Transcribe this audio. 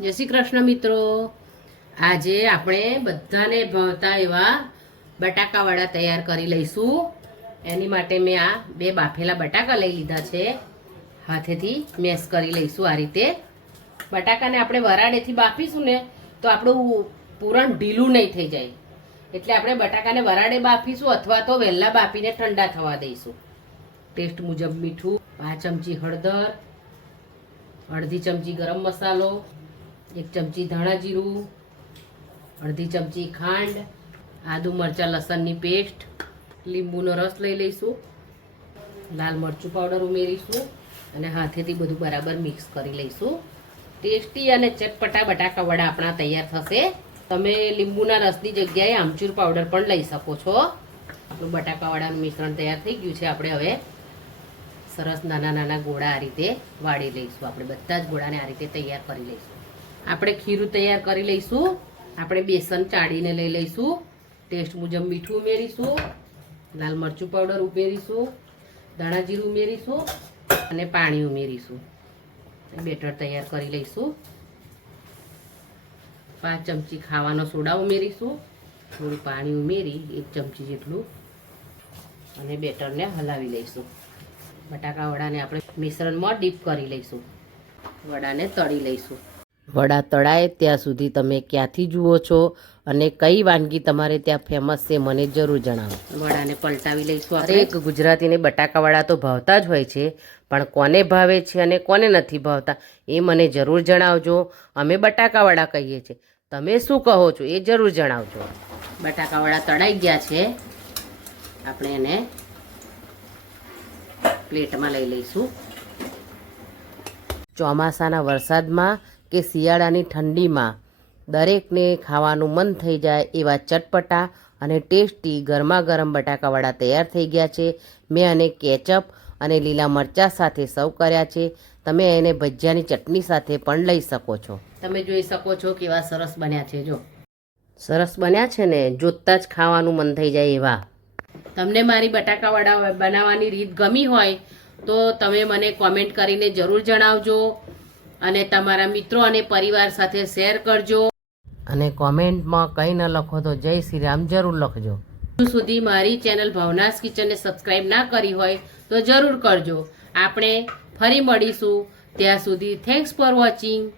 જય શ્રી કૃષ્ણ મિત્રો. આજે આપણે બધાને ભાવતા એવા બટાકાવાળા તૈયાર કરી લઈશું. એની માટે મેં આ 2 બાફેલા બટાકા લઈ લીધા છે. હાથેથી મેશ કરી લઈશું. આ રીતે બટાકાને આપણે વરાળેથી બાફીશું ને તો આપણું પૂરણ ઢીલું નહીં થઈ જાય. એટલે આપણે બટાકાને વરાળે બાફીશું અથવા તો વહેલા બાફીને ઠંડા થવા દઈશું. ટેસ્ટ મુજબ મીઠું, 5 ચમચી હળદર, અડધી ચમચી ગરમ મસાલો, 1 ચમચી ધાણા જીરું, અડધી ચમચી ખાંડ, આદુ મરચાં લસણની પેસ્ટ, લીંબુનો રસ લઈ લઈશું, લાલ મરચું પાવડર ઉમેરીશું અને હાથેથી બધું બરાબર મિક્સ કરી લઈશું. ટેસ્ટી અને ચટપટા બટાકા વડા આપણા તૈયાર થશે. તમે લીંબુના રસની જગ્યાએ આમચૂર પાવડર પણ લઈ શકો છો. આપણું બટાકા વડાનું મિશ્રણ તૈયાર થઈ ગયું છે. આપણે હવે સરસ નાના નાના ગોળા આ રીતે વાળી લઈશું. આપણે બધા જ ગોળાને આ રીતે તૈયાર કરી લઈશું. આપણે ખીરું તૈયાર કરી લઈશું. આપણે બેસન ચાળીને લઈ લઈશું. ટેસ્ટ મુજબ મીઠું ઉમેરીશું, લાલ મરચું પાવડર ઉમેરીશું, ધાણા જીરું ઉમેરીશું અને પાણી ઉમેરીશું. બેટર તૈયાર કરી લઈશું. 5 ચમચી ખાવાનો સોડા ઉમેરીશું, થોડું પાણી ઉમેરી 1 ચમચી જેટલું અને બેટરને હલાવી લઈશું. બટાકા વડાને આપણે મિશ્રણમાં ડીપ કરી લઈશું. વડાને તળી લઈશું. વડા તળાય ત્યાં સુધી તમે ક્યાંથી જુઓ છો અને કઈ વાનગી તમારે ત્યાં ફેમસ છે મને જરૂર જણાવો. વડાને પલટાવી લઈશું. દરેક ગુજરાતીને બટાકા વડા તો ભાવતા જ હોય છે, પણ કોને ભાવે છે અને કોને નથી ભાવતા એ મને જરૂર જણાવજો. અમે બટાકા વડા કહીએ છીએ, તમે શું કહો છો એ જરૂર જણાવજો. બટાકા વડા તળાઈ ગયા છે. આપણે એને પ્લેટમાં લઈ લઈશું. ચોમાસાના વરસાદમાં કે શિયાળાની ઠંડીમાં દરેકને ખાવાનું મન થઈ જાય એવા ચટપટા અને ટેસ્ટી ગરમા ગરમ બટાકાવાળા તૈયાર થઈ ગયા છે. મેં આને કેચઅપ અને લીલા મરચાં સાથે સર્વ કર્યા છે. તમે એને ભજીયાની ચટણી સાથે પણ લઈ શકો છો. તમે જોઈ શકો છો કેવા સરસ બન્યા છે. જો સરસ બન્યા છે ને, જોતાં જ ખાવાનું મન થઈ જાય એવા. તમને મારી બટાકાવાળા બનાવવાની રીત ગમી હોય તો તમે મને કોમેન્ટ કરીને જરૂર જણાવજો અને તમારા મિત્રો અને પરિવાર સાથે શેર કરજો. અને કોમેન્ટમાં કંઈ ન લખો તો જય શ્રી રામ જરૂર લખજો. હજુ સુધી મારી ચેનલ ભાવનાસ કિચનને સબસ્ક્રાઈબ ના કરી હોય તો જરૂર કરજો. આપણે ફરી મળીશું. ત્યાં સુધી થેન્ક્સ ફોર વોચિંગ.